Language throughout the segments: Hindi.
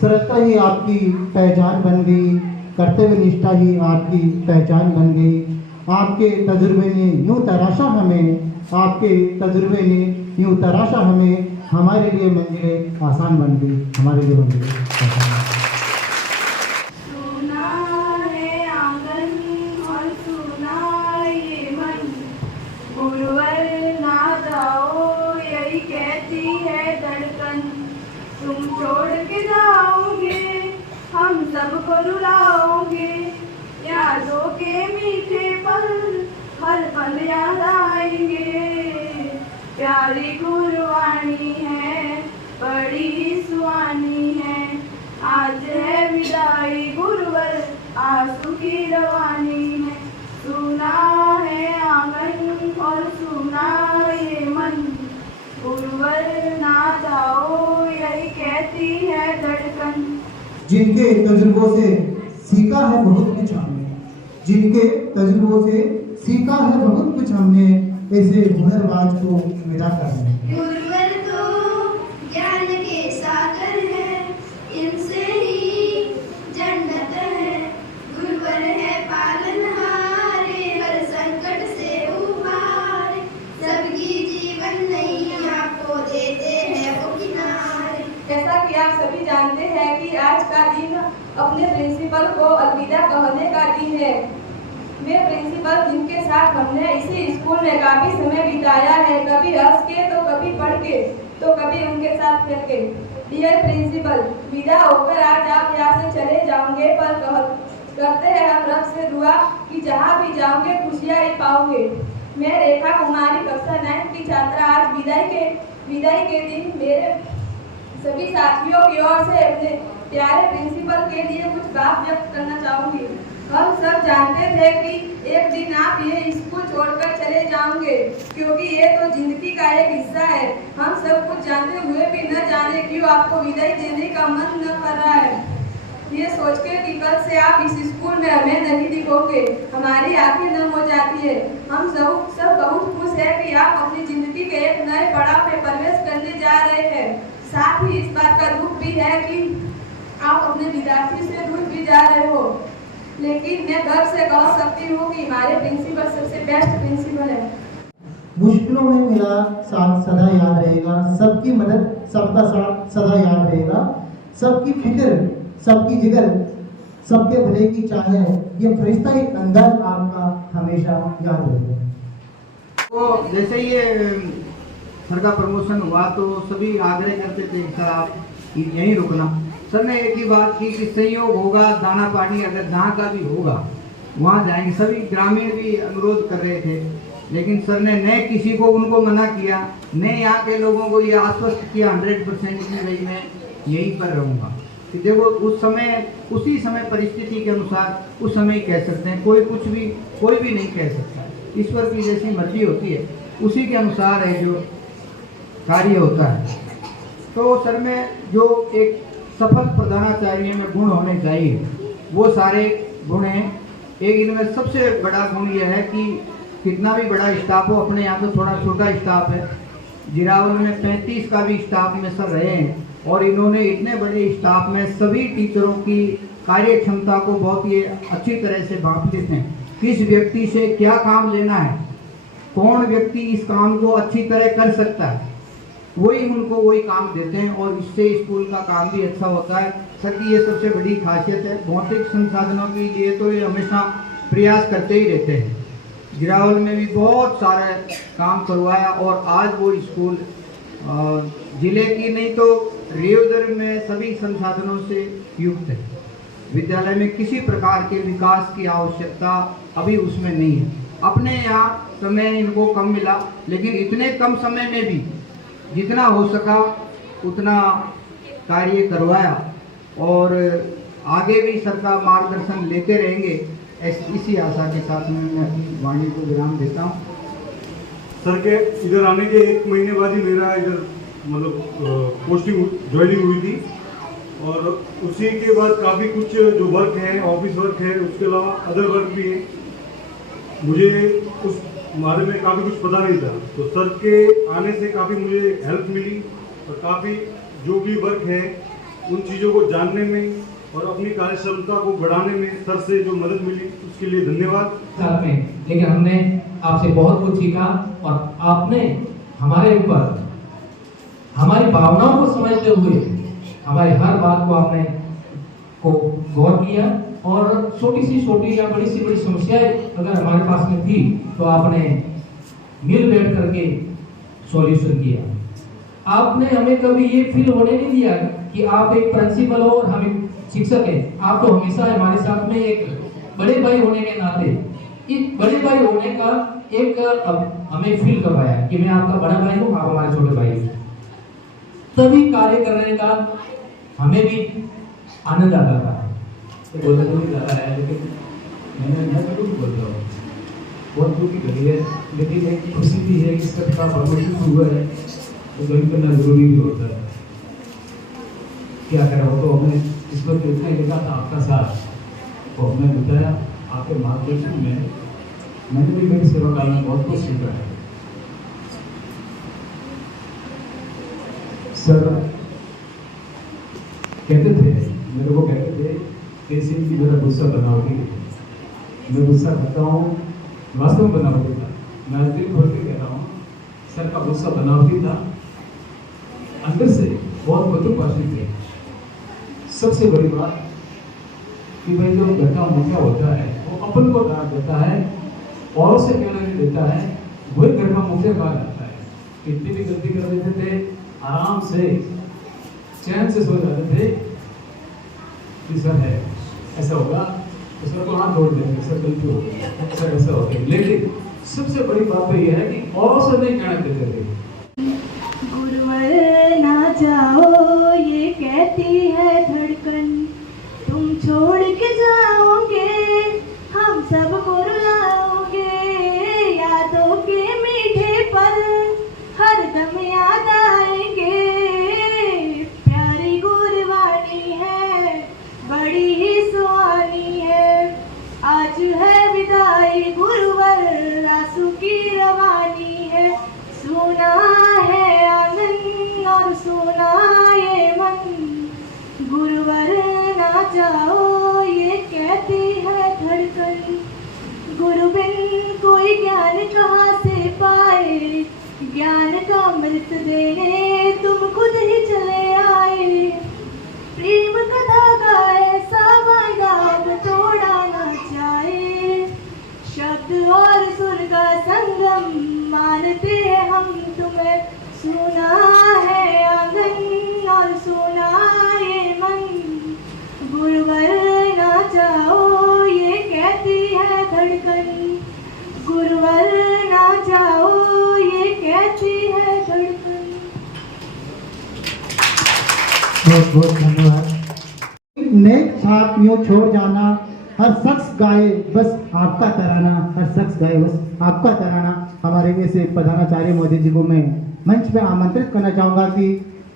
श्रद्धा ही आपकी पहचान बन गई, कर्तव्य निष्ठा ही आपकी पहचान बन गई। आपके तजुर्बे ने यूं तराशा हमें, आपके तजुर्बे ने यूं तराशा हमें, हमारे लिए मंजिलें आसान बन गई, हमारे लिए मंजिलें आसान बन गई। सुना है आंगन और सुना ये मन, गुरुवर ना जाओ यही कहती है धड़कन। तुम छोड़ के जाओगे हम सबको रुलाओगे, यादों के मीठे पल हर पल याद आएंगे। प्यारी गुरबानी है बड़ी ही सुहानी है, आज है विदाई गुरुवर आंसू की रवानी है। सुना है आंगन और सुना ये मन, गुरुवर ना जाओ यही कहती है धड़कन। जिनके तजुर्बों से सीखा है बहुत कुछ हमने, जिनके तजुर्बों से सीखा है बहुत कुछ हमने, ऐसे हुनरबाज को विदा करने। गुरुवर तो ज्ञान के सागर है, इनसे ही जन्नत है। गुरुवर है पालनहारे, हर संकट से उबारे, सबकी जीवन नैया को देते हैं वो किनारे। जैसा कि आप सभी जानते हैं कि आज का दिन अपने प्रिंसिपल को अलविदा कहने का दिन है। वे प्रिंसिपल जिनके साथ हमने इसी स्कूल में काफी समय बिताया है, कभी हंस के तो कभी पढ़ के तो कभी उनके साथ खेल के। डियर प्रिंसिपल, विदा होकर आज आप यहाँ से चले जाओगे, पर करते हैं हम रब से दुआ कि जहाँ भी जाओगे खुशियाँ ही पाओगे। मैं रेखा कुमारी कक्षा 9 की छात्रा आज विदाई के दिन मेरे सभी साथियों की ओर से अपने प्यारे प्रिंसिपल के लिए कुछ बात व्यक्त करना चाहूंगी। हम सब जानते थे कि एक दिन आप ये स्कूल छोड़कर चले जाओगे, क्योंकि ये तो जिंदगी का एक हिस्सा है। हम सब कुछ जानते हुए भी न जाने क्यों आपको विदाई देने का मन न कर रहा है। ये सोच के कि कल से आप इस स्कूल में हमें नहीं दिखोगे, हमारी आंखें नम हो जाती है। हम सब बहुत खुश है कि आप अपनी जिंदगी के एक नए पड़ाव में प्रवेश करने जा रहे हैं। साथ ही इस बात का दुख भी है कि आप अपने विद्यार्थी से दूर भी जा रहे हो, लेकिन मैं गर्व से कह सकती हूँ कि हमारे प्रिंसिपल सबसे बेस्ट प्रिंसिपल है। मुश्किलों में मिला साथ सदा याद रहेगा, सबकी मदद सबका साथ सदा याद रहेगा, सबकी फिक्र सबकी जिगर सबके भले की चाह है, ये फरिश्ता ही अंदाज आपका हमेशा याद रहेगा। तो जैसे ये सर का प्रमोशन हुआ तो सभी आग्रह करते थे सर आप यहीं रुकना। सर ने एक ही बात की कि संयोग होगा, दाना पानी अगर जहाँ का भी होगा वहाँ जाएंगे। सभी ग्रामीण भी अनुरोध कर रहे थे, लेकिन सर ने न किसी को उनको मना किया, न यहाँ के लोगों को ये आश्वस्त किया 100% कि भाई मैं यहीं पर रहूँगा। कि देखो उसी समय परिस्थिति के अनुसार उस समय कह सकते हैं, कोई भी नहीं कह सकता। ईश्वर की जैसी मर्जी होती है उसी के अनुसार है जो कार्य होता है। तो सर में जो एक सफल प्रधानाचार्य में गुण होने चाहिए वो सारे गुण हैं। एक इनमें सबसे बड़ा गुण यह है कि कितना भी बड़ा स्टाफ हो, अपने यहाँ तो थोड़ा छोटा स्टाफ है, जिरावल में 35 का भी स्टाफ में सर रहे हैं, और इन्होंने इतने बड़े स्टाफ में सभी टीचरों की कार्य क्षमता को बहुत ही अच्छी तरह से भांप लेते हैं। किस व्यक्ति से क्या काम लेना है, कौन व्यक्ति इस काम को अच्छी तरह कर सकता है, वही काम देते हैं, और इससे स्कूल का काम भी अच्छा होता है। सर की ये सबसे बड़ी खासियत है। भौतिक संसाधनों के लिए तो ये हमेशा प्रयास करते ही रहते हैं। गिरावल में भी बहुत सारे काम करवाया, और आज वो स्कूल जिले की नहीं तो रेवदर में सभी संसाधनों से युक्त है। विद्यालय में किसी प्रकार के विकास की आवश्यकता अभी उसमें नहीं है। अपने यहाँ समय इनको कम मिला, लेकिन इतने कम समय में भी जितना हो सका उतना कार्य करवाया, और आगे भी सर का मार्गदर्शन लेते रहेंगे, इसी आशा के साथ मैं अपनी वाणी को विराम देता हूँ। सर के इधर आने के 1 महीने बाद ही मेरा इधर मतलब पोस्टिंग ज्वाइनिंग हुई थी, और उसी के बाद काफ़ी कुछ जो वर्क है, ऑफिस वर्क है, उसके अलावा अदर वर्क भी है। मुझे उस बारे में काफ़ी कुछ पता नहीं था, तो सर के आने से काफ़ी मुझे हेल्प मिली, और काफ़ी जो भी वर्क है उन चीज़ों को जानने में और अपनी कार्य क्षमता को बढ़ाने में सर से जो मदद मिली उसके लिए धन्यवाद। साथ में लेकिन हमने आपसे बहुत कुछ सीखा और आपने हमारे ऊपर हमारी भावनाओं को समझते हुए हमारी हर बात को आपने को गौर किया और छोटी सी छोटी या बड़ी सी बड़ी समस्याएं अगर हमारे पास में थी तो आपने मिल बैठ करके सॉल्यूशन किया। आपने हमें कभी ये फील होने नहीं दिया कि आप एक प्रिंसिपल हो और हम एक शिक्षक हैं। आप तो हमेशा हमारे साथ में एक बड़े भाई होने के नाते इस बड़े भाई होने का एक हमें फील करवाया कि मैं आपका बड़ा भाई हूँ, आप हमारे छोटे भाई हैं। तभी कार्य करने का हमें भी आनंद आता था। तो बोलने को भी लगा है, लेकिन मैं जरूर बोलता हूँ बहुत दुख की घड़ी है, लेकिन एक खुशी भी है कि सबका प्रमोशन हुआ है तो ज्वाइन करना जरूरी भी होता है। क्या करें, वो तो हमें इसको देखने के बाद आपका साथ तो हमने बताया आपके मार्गदर्शन में मैंने भी मेरी सेवा काल में बहुत कुछ सीखा है। सर कहते थे, मेरे को कहते थे कैसे कि मेरा गुस्सा बनावटी है, मैं गुस्सा करता हूँ, वास्तव में बनावटी था। मैं दिल खोल के कह रहा हूँ, सर का गुस्सा बनावटी था, अंदर से बहुत मधुभाषी थे। सबसे बड़ी बात कि भाई जो घर का मुखिया होता है वो अपन को डांट देता है, औरों से कहना नहीं देता है, वही घर का मुखिया कहा जाता है। कितनी भी गलती कर देते थे, आराम से चैन से सो जाते थे कि सर है ऐसा होगा तो सर को हाथ जोड़ देंगे, सर गलती हो गई, सर ऐसा हो गया। लेकिन सबसे बड़ी बात तो यह है कि औरों से नहीं कहना देते थे। गुरुवर ना जाओ ये कहती है धड़कन, तुम छोड़ के जाओगे हम सबको रुलाओगे, यादों के मीठे पल हर दम याद आएंगे। प्यारी गुरवाणी है बड़ी ही सुहानी है, आज है विदाई गुरुवर आंसू की रवानी है। सुना है आंगन और सुना ये मन, गुरुवर ना जाओ ये कहती है धड़कन। गुरु बिन कोई ज्ञान कहाँ से पाए, ज्ञान का अमृत देने तुम खुद ही चले आए। प्रेम कथा का ऐसा वादा अब तोड़ा ना चाहे, शब्द और सुर का संगम मानते हम तुम्हें। सुना है आंगन और सुना ये मन, गुरुवर ना जाओ ये कहती है धड़कन, गुरुवर ना जाओ ये कहती है धड़कन। बहुत बहुत धन्यवाद। नेक साथ यूं छोड़ जाना, हर शख्स गाए बस आपका तराना, हर शख्स गाए बस आपका तराना। हमारे ऐसे प्रधानाचार्य मोदी जी को मैं मंच पे आमंत्रित करना चाहूँगा कि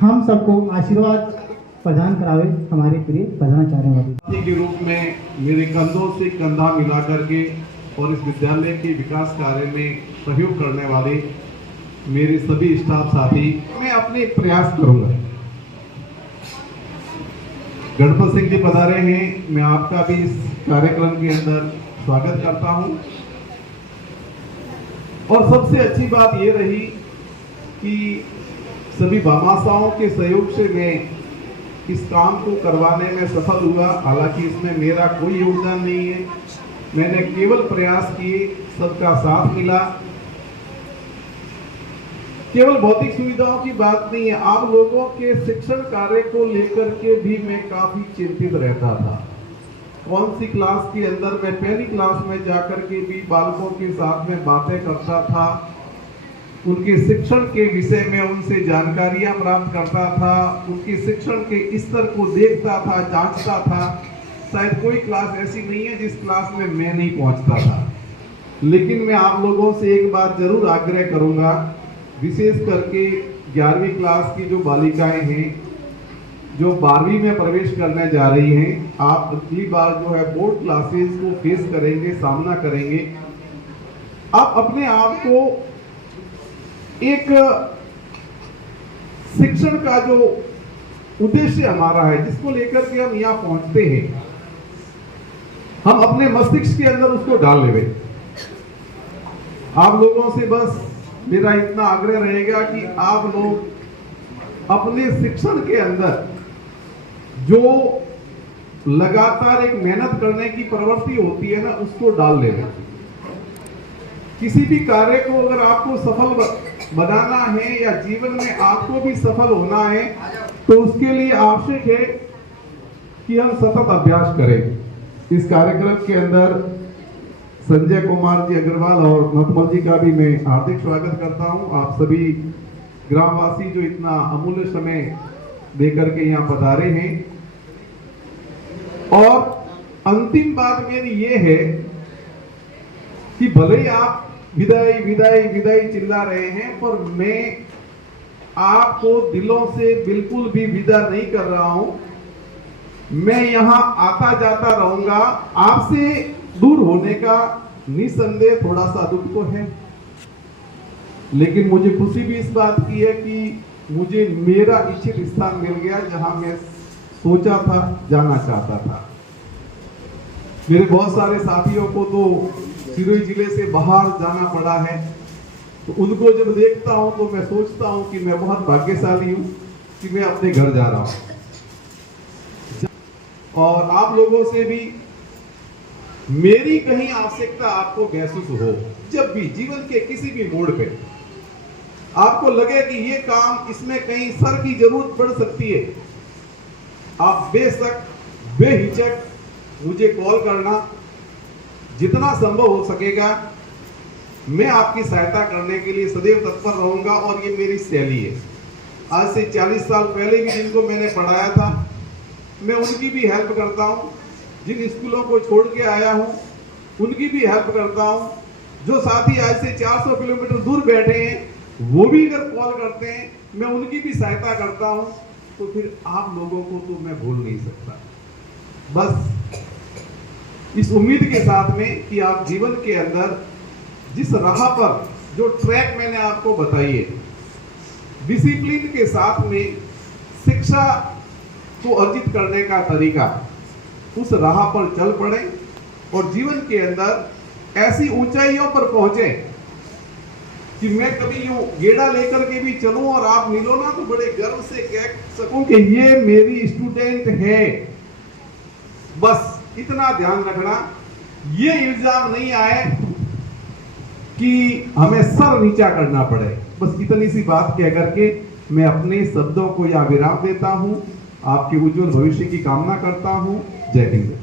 हम सबको आशीर्वाद प्रदान करावे हमारे प्रिय प्रधानाचार्य मोदी के रूप में मेरे कंधों से कंधा मिला करके और इस विद्यालय के विकास कार्य में सहयोग करने वाले मेरे सभी स्टाफ साथी, मैं अपने प्रयास करूंगा। गणपत सिंह जी पधारे हैं, मैं आपका भी इस कार्यक्रम के अंदर स्वागत करता हूं। और सबसे अच्छी बात ये रही कि सभी भामाशाहों के सहयोग से मैं इस काम को करवाने में सफल हुआ। हालांकि इसमें मेरा कोई योगदान नहीं है, मैंने केवल प्रयास किए, सबका साथ मिला। केवल भौतिक सुविधाओं की बात नहीं है, आप लोगों के शिक्षण कार्य को लेकर के भी मैं काफी चिंतित रहता था। कौन सी क्लास के अंदर मैं पहली क्लास में जाकर के भी बालकों के साथ में बातें करता था, उनके शिक्षण के विषय में उनसे जानकारियां प्राप्त करता था, उनके शिक्षण के स्तर को देखता था, जांचता था। शायद कोई क्लास ऐसी नहीं है जिस क्लास में मैं नहीं पहुंचता था। लेकिन मैं आप लोगों से एक बात जरूर आग्रह करूंगा, विशेष करके 11वीं क्लास की जो बालिकाएं हैं जो 12वीं में प्रवेश करने जा रही हैं, आप अगली बार जो है बोर्ड क्लासेस को फेस करेंगे, सामना करेंगे। आप अपने आप को एक शिक्षण का जो उद्देश्य हमारा है, जिसको लेकर के हम यहाँ पहुंचते हैं, हम अपने मस्तिष्क के अंदर उसको डाल लेवे। आप लोगों से बस मेरा इतना आग्रह रहेगा कि आप लोग अपने शिक्षण के अंदर जो लगातार एक मेहनत करने की प्रवृत्ति होती है ना, उसको डाल लेवे। किसी भी कार्य को अगर आपको सफल बनाना है या जीवन में आपको भी सफल होना है, तो उसके लिए आवश्यक है कि हम सतत अभ्यास करें। इस कार्यक्रम के अंदर संजय कुमार जी अग्रवाल और नथमल जी का भी मैं हार्दिक स्वागत करता हूं। आप सभी ग्रामवासी जो इतना अमूल्य समय देकर के यहाँ पधारे हैं। और अंतिम बात मेरी ये है कि भले ही आप विदाई विदाई विदाई चिल्ला रहे हैं, पर मैं आपको दिलों से बिल्कुल भी विदा नहीं कर रहा हूं। मैं यहां आता जाता रहूंगा। आपसे दूर होने का निसंदेह थोड़ा सा दुख तो है, लेकिन मुझे खुशी भी इस बात की है कि मुझे मेरा इच्छित स्थान मिल गया जहां मैं सोचा था, जाना चाहता था। मेरे बहुत सारे साथियों को तो सिरोही जिले से बाहर जाना पड़ा है, तो उनको जब देखता हूं तो मैं सोचता हूं कि मैं बहुत भाग्यशाली हूं कि मैं अपने घर जा रहा हूं। और आप लोगों से भी मेरी कहीं आवश्यकता आपको महसूस हो, जब भी जीवन के किसी भी मोड़ पे आपको लगे कि ये काम, इसमें कहीं सर की जरूरत पड़ सकती है, आप बेशक बेहिचक मुझे कॉल करना। जितना संभव हो सकेगा मैं आपकी सहायता करने के लिए सदैव तत्पर रहूंगा। और ये मेरी शैली है। आज से 40 साल पहले भी जिनको मैंने पढ़ाया था, मैं उनकी भी हेल्प करता हूं। जिन स्कूलों को छोड़ के आया हूं, उनकी भी हेल्प करता हूं। जो साथी आज से 400 किलोमीटर दूर बैठे हैं, वो भी अगर कॉल करते हैं, मैं उनकी भी सहायता करता हूं। तो फिर आप लोगों को तो मैं भूल नहीं सकता। बस इस उम्मीद के साथ में कि आप जीवन के अंदर जिस राह पर, जो ट्रैक मैंने आपको बताई है, डिसिप्लिन के साथ में शिक्षा को अर्जित करने का तरीका, उस राह पर चल पड़े और जीवन के अंदर ऐसी ऊंचाइयों पर पहुंचे कि मैं कभी यूं गेड़ा लेकर के भी चलूं और आप मिलो ना तो बड़े गर्व से कह सकूं कि ये मेरी स्टूडेंट है। बस इतना ध्यान रखना, ये इल्जाम नहीं आए कि हमें सर नीचा करना पड़े। बस इतनी सी बात कह करके मैं अपने शब्दों को यहाँ विराम देता हूं। आपके उज्जवल भविष्य की कामना करता हूं। जय हिंद।